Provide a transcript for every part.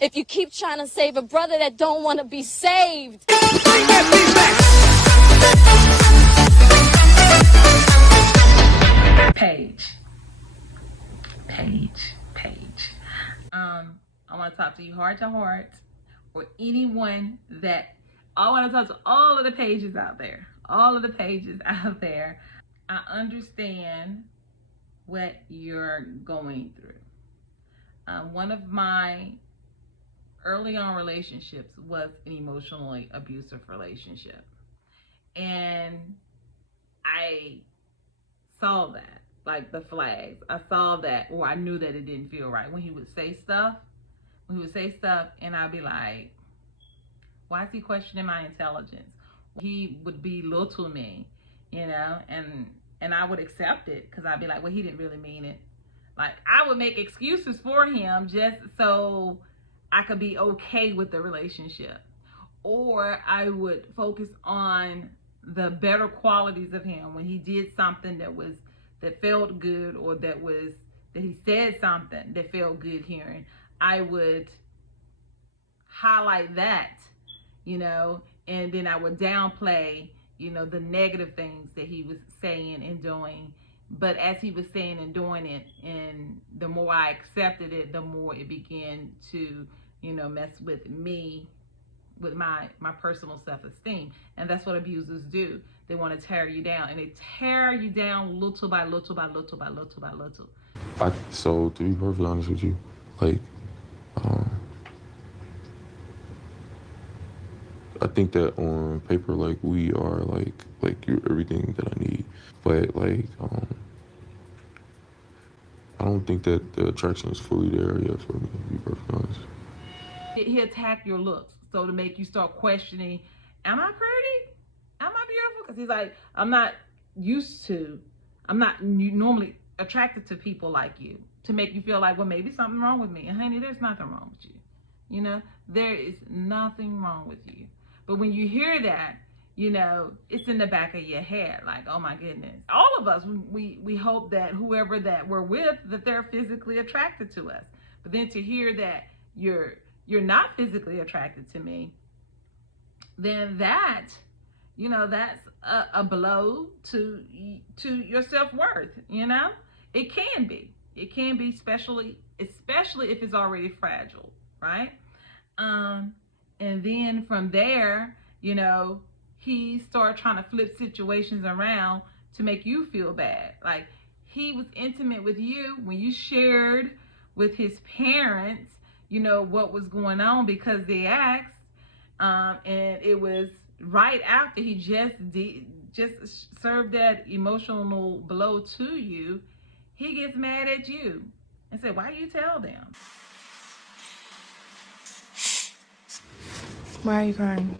if you keep trying to save a brother that don't want to be saved. Paige. I want to talk to you heart to heart, or anyone that, I want to talk to all of the pages out there. I understand what you're going through. One of my early on relationships was an emotionally abusive relationship. And I saw that, like the flags. I saw that, or I knew that it didn't feel right. When he would say stuff, and I'd be like, why is he questioning my intelligence? He would belittle me, and I would accept it, because I'd be like, well, he didn't really mean it. Like, I would make excuses for him just so I could be okay with the relationship. Or I would focus on the better qualities of him when he did something that felt good, or that he said something that felt good hearing. I would highlight that, and then I would downplay, the negative things that he was saying and doing. But as he was saying and doing it, and the more I accepted it, the more it began to, mess with me, with my personal self-esteem. And that's what abusers do. They want to tear you down, and they tear you down little by little by little by little by little. So to be perfectly honest with you, like, I think that on paper, like, we are like you're everything that I need, but like, I don't think that the attraction is fully there yet for me, to be perfectly honest. He attacked your looks, so to make you start questioning, am I pretty? Am I beautiful? Because he's like, I'm not normally attracted to people like you, to make you feel like, well, maybe something wrong with me. And honey, there's nothing wrong with you. There is nothing wrong with you. But when you hear that, it's in the back of your head, like, oh my goodness. All of us, we hope that whoever that we're with, that they're physically attracted to us. But then to hear that you're not physically attracted to me, then that's a blow to your self-worth. It can be, especially if it's already fragile, right? And then from there, he started trying to flip situations around to make you feel bad. Like, he was intimate with you when you shared with his parents, what was going on, because they asked, and it was right after he just served that emotional blow to you. He gets mad at you and said, why do you tell them? Why are you crying?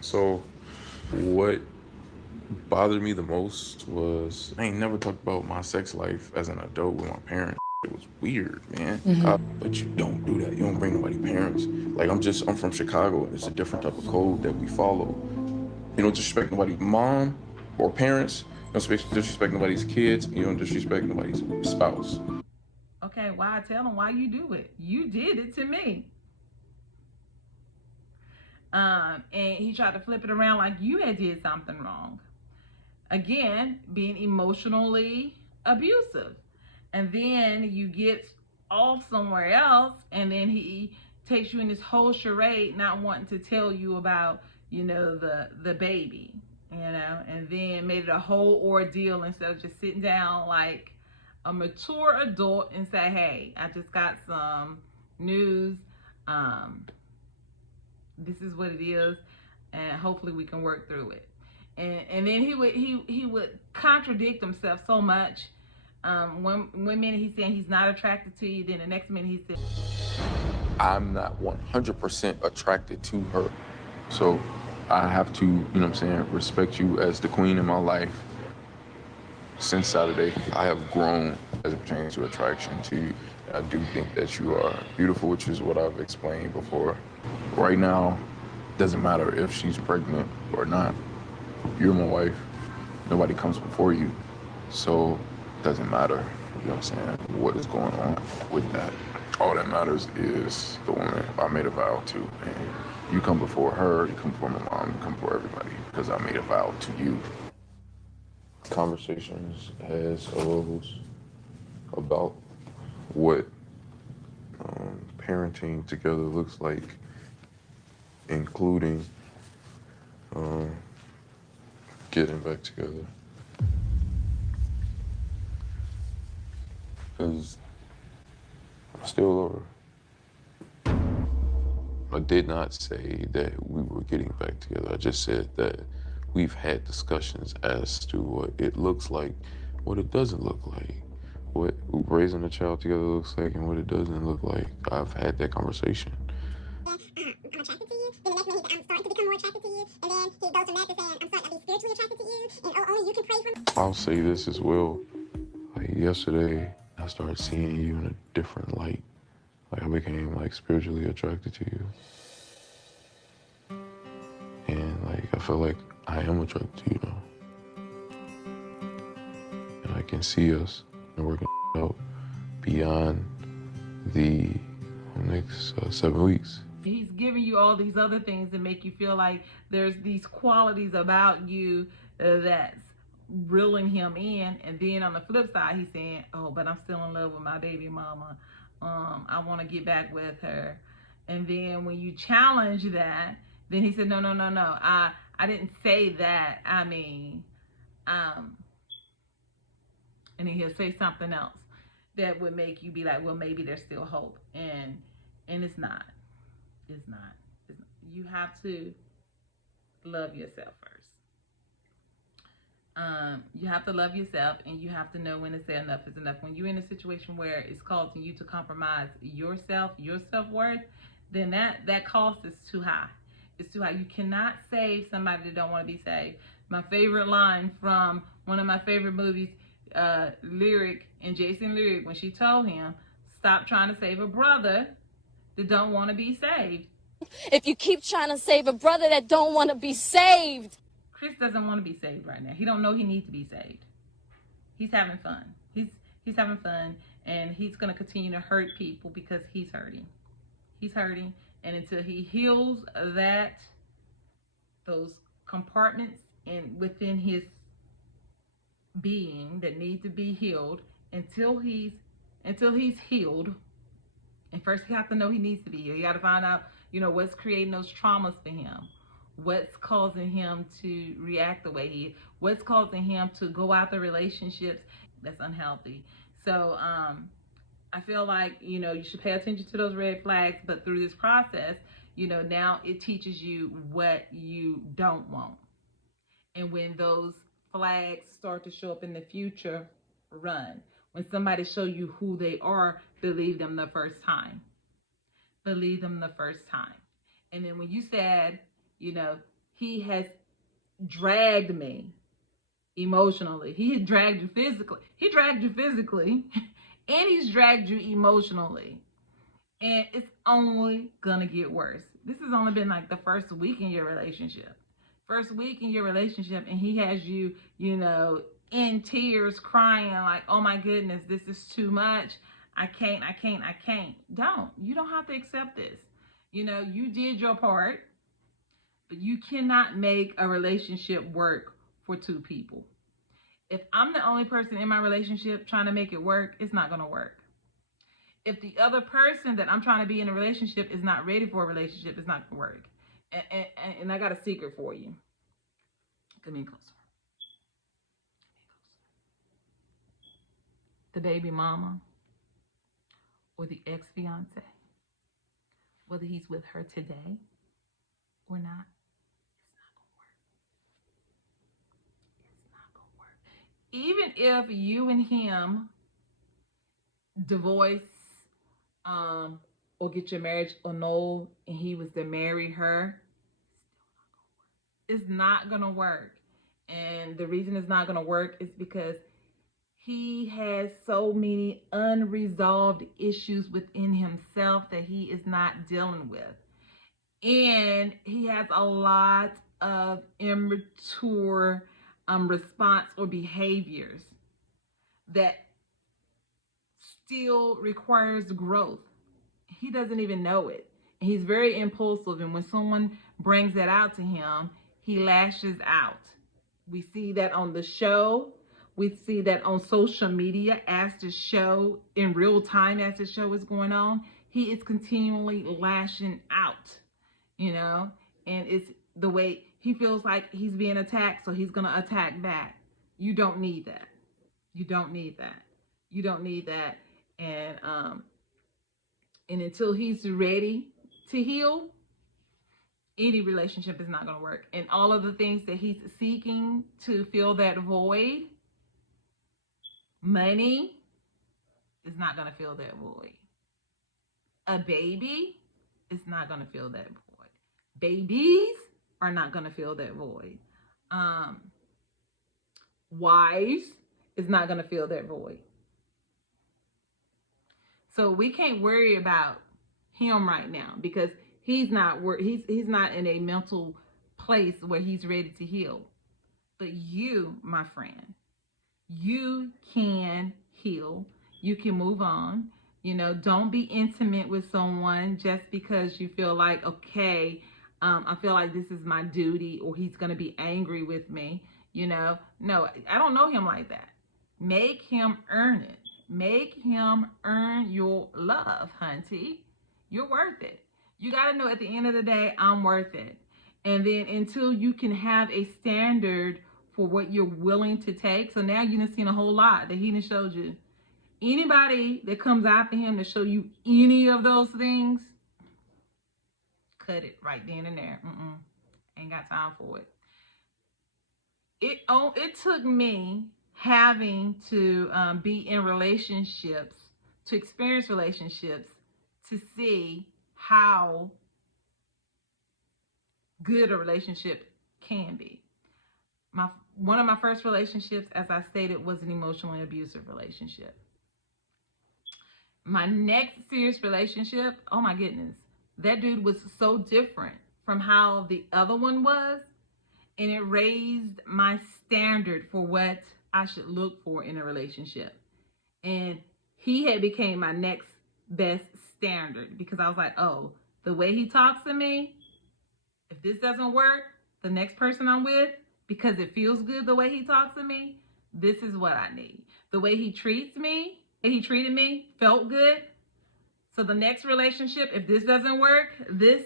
So what bothered me the most was I ain't never talked about my sex life as an adult with my parents. It was weird, man. But you don't do that. You don't bring nobody parents. Like, I'm from Chicago. It's a different type of code that we follow. You don't disrespect nobody's mom or parents. You don't disrespect nobody's kids. You don't disrespect nobody's spouse. Okay, why tell them why you do it? You did it to me. And he tried to flip it around like you had did something wrong. Again, being emotionally abusive. And then you get off somewhere else, and then he takes you in this whole charade, not wanting to tell you about, the baby, and then made it a whole ordeal instead of just sitting down like a mature adult and say, hey, I just got some news. This is what it is, and hopefully we can work through it. And then he would contradict himself so much. One minute he's saying he's not attracted to you, then the next minute he said, I'm not 100% attracted to her. So I have to, respect you as the queen in my life. Since Saturday, I have grown as it pertains to attraction to you. I do think that you are beautiful, which is what I've explained before. Right now, doesn't matter if she's pregnant or not. You're my wife. Nobody comes before you. So Doesn't matter, you know what I'm saying, what is going on with that. All that matters is the woman I made a vow to. And you come before her, you come before my mom, you come before everybody, because I made a vow to you. Conversations has arose about what parenting together looks like, including getting back together. Because I still love her. I did not say that we were getting back together. I just said that we've had discussions as to what it looks like, what it doesn't look like, what raising a child together looks like, and what it doesn't look like. I've had that conversation. I'm attracted to you. Then the next minute I'm starting to become more attracted to you. And then he goes from that to saying I'm starting to be spiritually attracted to you. And oh, only you can pray for me. I'll say this as well. Like yesterday, I started seeing you in a different light. Like I became like spiritually attracted to you. And like I feel like I am attracted to you now. And I can see us working out beyond the next 7 weeks. He's giving you all these other things that make you feel like there's these qualities about you that's reeling him in. And then on the flip side, he's saying, oh, but I'm still in love with my baby mama. I want to get back with her. And then when you challenge that, then he said, no. I didn't say that. I mean, and then he'll say something else that would make you be like, well, maybe there's still hope. And it's not. It's not. You have to love yourself first. You have to love yourself, and you have to know when to say enough is enough. When you're in a situation where it's causing you to compromise yourself, your self-worth, then that cost is too high. It's too high. You cannot save somebody that don't want to be saved. My favorite line from one of my favorite movies, Lyric and Jason Lyric, when she told him, stop trying to save a brother that don't want to be saved. If you keep trying to save a brother that don't want to be saved. Chris doesn't want to be saved right now. He don't know he needs to be saved. He's having fun. He's having fun, and he's going to continue to hurt people because he's hurting. He's hurting, and until he heals those compartments within his being that need to be healed, until he's healed. And first you have to know he needs to be healed. You got to find out, what's creating those traumas for him. What's causing him to react the way he is. What's causing him to go after relationships that's unhealthy. So I feel like, you should pay attention to those red flags. But through this process, now it teaches you what you don't want. And when those flags start to show up in the future, run. When somebody show you who they are, believe them the first time. Believe them the first time. And then when you said, he has dragged me emotionally. He has dragged you physically. He dragged you physically and he's dragged you emotionally. And it's only gonna get worse. This has only been like the first week in your relationship. And he has you, in tears, crying like, oh my goodness, this is too much. I can't. You don't have to accept this. You did your part, but you cannot make a relationship work for two people. If I'm the only person in my relationship trying to make it work, it's not going to work. If the other person that I'm trying to be in a relationship is not ready for a relationship, it's not going to work. And I got a secret for you. Come in closer. The baby mama or the ex-fiance, whether he's with her today or not, it's not gonna work. Even if you and him divorce or get your marriage annulled and he was to marry her, it's not gonna work. And the reason it's not gonna work is because he has so many unresolved issues within himself that he is not dealing with. And he has a lot of immature response or behaviors that still requires growth. He doesn't even know it. He's very impulsive, and when someone brings that out to him, he lashes out. We see that on the show. We see that on social media as the show, in real time as the show is going on. He is continually lashing out, you know, and it's the way he feels like he's being attacked, so he's going to attack back. You don't need that. You don't need that. You don't need that. And until he's ready to heal, any relationship is not going to work. And all of the things that he's seeking to fill that void, money is not going to fill that void. A baby is not going to fill that void. Babies are not going to fill that void. Wives is not going to fill that void. So we can't worry about him right now because he's not in a mental place where he's ready to heal. But you, my friend, you can heal. You can move on. You know, don't be intimate with someone just because you feel like, okay, I feel like this is my duty, or he's going to be angry with me. You know, no, I don't know him like that. Make him earn it. Make him earn your love, hunty. You're worth it. You got to know at the end of the day, I'm worth it. And then until you can have a standard for what you're willing to take. So now you've seen a whole lot that he done showed you. Anybody that comes after him to show you any of those things, cut it right then and there. Ain't got time for it. It took me having to be in relationships, to experience relationships, to see how good a relationship can be. One of my first relationships, as I stated, was an emotionally abusive relationship. My next serious relationship, oh my goodness, that dude was so different from how the other one was, and it raised my standard for what I should look for in a relationship. And he had became my next best standard because I was like, oh, the way he talks to me, if this doesn't work, the next person I'm with, because it feels good the way he talks to me, this is what I need. The way he treats me, and he treated me, felt good. So the next relationship, if this doesn't work, this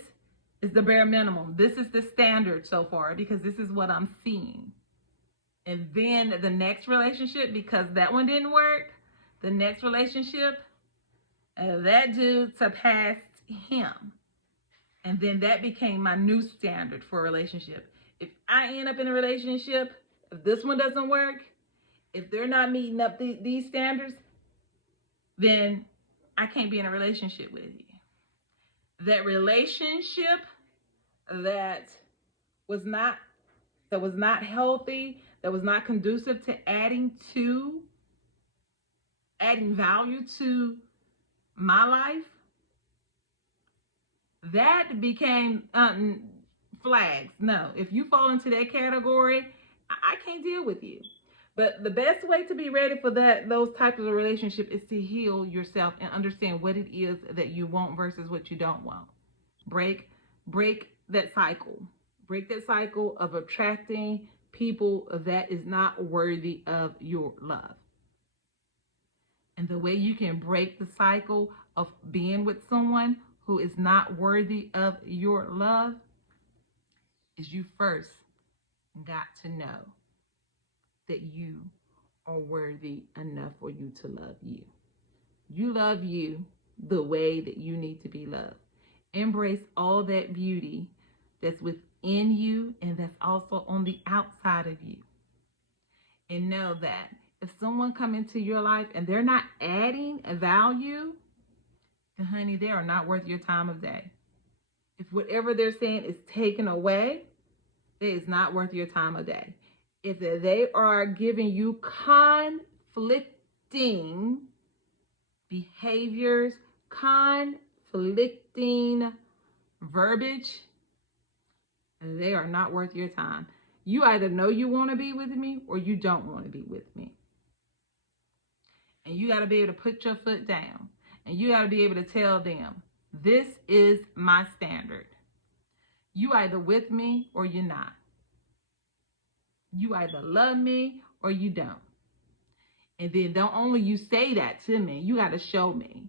is the bare minimum. This is the standard so far because this is what I'm seeing. And then the next relationship, because that one didn't work, the next relationship, that dude surpassed him. And then that became my new standard for a relationship. If I end up in a relationship, if this one doesn't work, if they're not meeting up these standards, then I can't be in a relationship with you. That relationship that was not healthy, that was not conducive to adding value to my life, that became flags. No, if you fall into that category, I can't deal with you. But the best way to be ready for those types of relationship is to heal yourself and understand what it is that you want versus what you don't want. Break that cycle. Break that cycle of attracting people that is not worthy of your love. And the way you can break the cycle of being with someone who is not worthy of your love is you first got to know that you are worthy enough for you to love you. You love you the way that you need to be loved. Embrace all that beauty that's within you and that's also on the outside of you. And know that if someone come into your life and they're not adding a value, then honey, they are not worth your time of day. If whatever they're saying is taken away, it is not worth your time of day. If they are giving you conflicting behaviors, conflicting verbiage, they are not worth your time. You either know you want to be with me or you don't want to be with me. And you got to be able to put your foot down. And you got to be able to tell them, this is my standard. You either with me or you're not. You either love me or you don't. And then don't only you say that to me, you got to show me.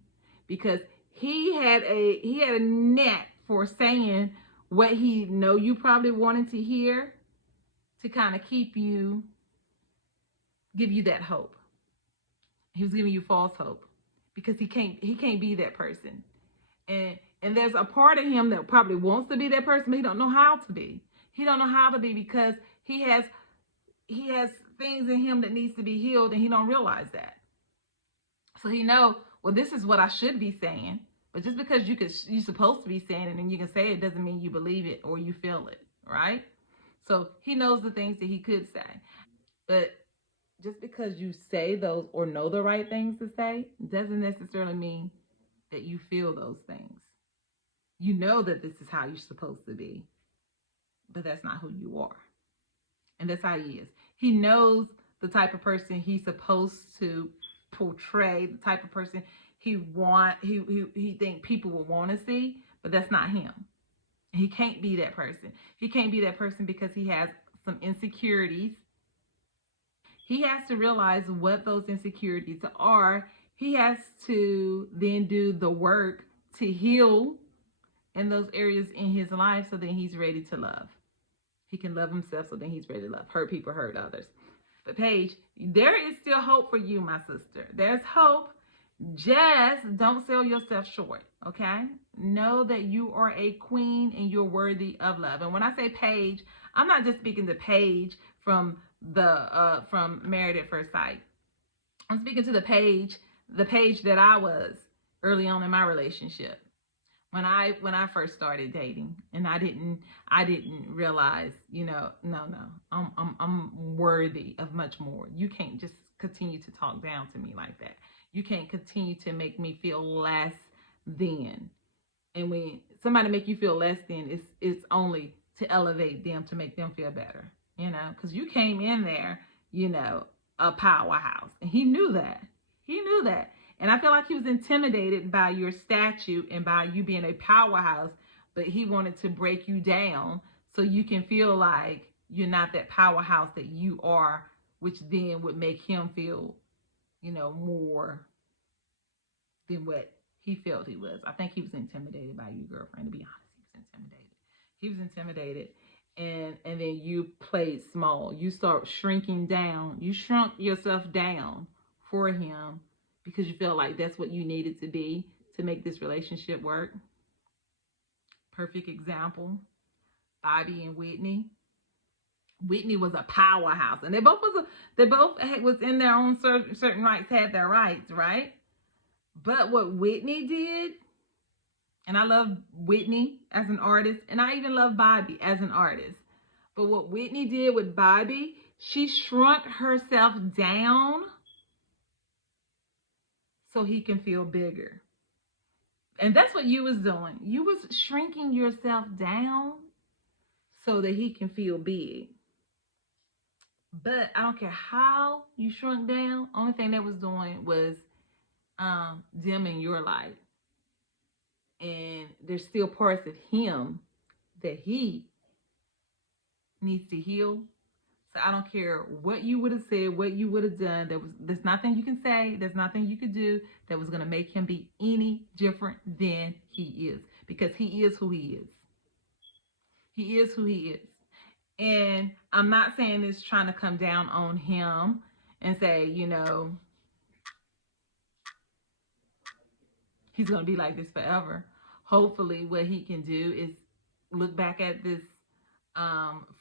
Because he had a knack for saying what he know you probably wanted to hear, to kind of keep you, give you that hope. He was giving you false hope because he can't be that person. And there's a part of him that probably wants to be that person, but he don't know how to be. He don't know how to be because he has things in him that needs to be healed, and he don't realize that. So he know, well, this is what I should be saying. But just because you're supposed to be saying it and you can say it doesn't mean you believe it or you feel it, right? So he knows the things that he could say. But just because you say those or know the right things to say doesn't necessarily mean that you feel those things. You know that this is how you're supposed to be, but that's not who you are. And that's how he is. He knows the type of person he's supposed to portray, the type of person he think people will want to see, but that's not him. He can't be that person. He can't be that person because he has some insecurities. He has to realize what those insecurities are. He has to then do the work to heal in those areas in his life so then he's ready to love. He can love himself so then he's ready to love. Hurt people, hurt others. But Paige, there is still hope for you, my sister. There's hope. Just don't sell yourself short, okay? Know that you are a queen and you're worthy of love. And when I say Paige, I'm not just speaking to Paige from Married at First Sight. I'm speaking to the Paige that I was early on in my relationship. When I first started dating, and I didn't realize, no, I'm worthy of much more. You can't just continue to talk down to me like that. You can't continue to make me feel less than. And when somebody make you feel less than, it's only to elevate them, to make them feel better, because you came in there, a powerhouse, and he knew that. And I feel like he was intimidated by your statue and by you being a powerhouse, but he wanted to break you down so you can feel like you're not that powerhouse that you are, which then would make him feel, more than what he felt he was. I think he was intimidated by you, girlfriend. To be honest, he was intimidated. And then you played small. You start shrinking down. You shrunk yourself down for him, because you felt like that's what you needed to be to make this relationship work. Perfect example, Bobby and Whitney. Whitney was a powerhouse, and they both was in their own certain rights, had their rights, right? But what Whitney did, and I love Whitney as an artist, and I even love Bobby as an artist. But what Whitney did with Bobby, she shrunk herself down so he can feel bigger. And that's what you was doing. You was shrinking yourself down so that he can feel big. But I don't care how you shrunk down. Only thing that was doing was dimming your light. And there's still parts of him that he needs to heal. So I don't care what you would have said, what you would have done. There's nothing you can say. There's nothing you could do that was going to make him be any different than he is. Because he is who he is. He is who he is. And I'm not saying this trying to come down on him and say, he's going to be like this forever. Hopefully what he can do is look back at this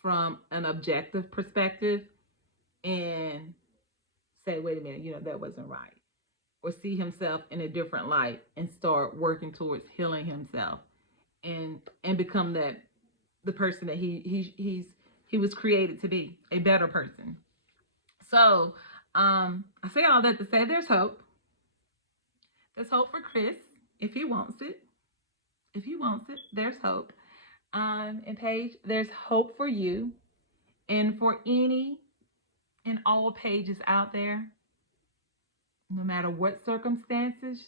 from an objective perspective and say, wait a minute, that wasn't right. Or see himself in a different light and start working towards healing himself and become the person that he was created to be, a better person. So I say all that to say there's hope. There's hope for Chris if he wants it. If he wants it, there's hope. And Paige, there's hope for you and for any and all Paiges out there. No matter what circumstances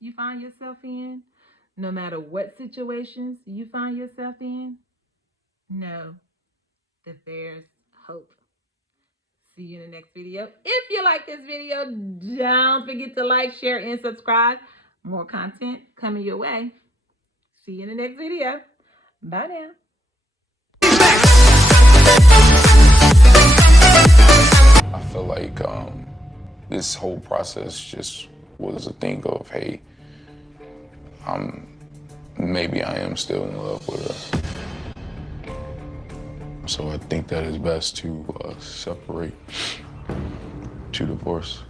you find yourself in, no matter what situations you find yourself in, know that there's hope. See you in the next video. If you like this video, don't forget to like, share, and subscribe. More content coming your way. See you in the next video. Bye now. I feel like this whole process just was a thing of, hey, maybe I am still in love with her. So I think that it's best to separate, to divorce.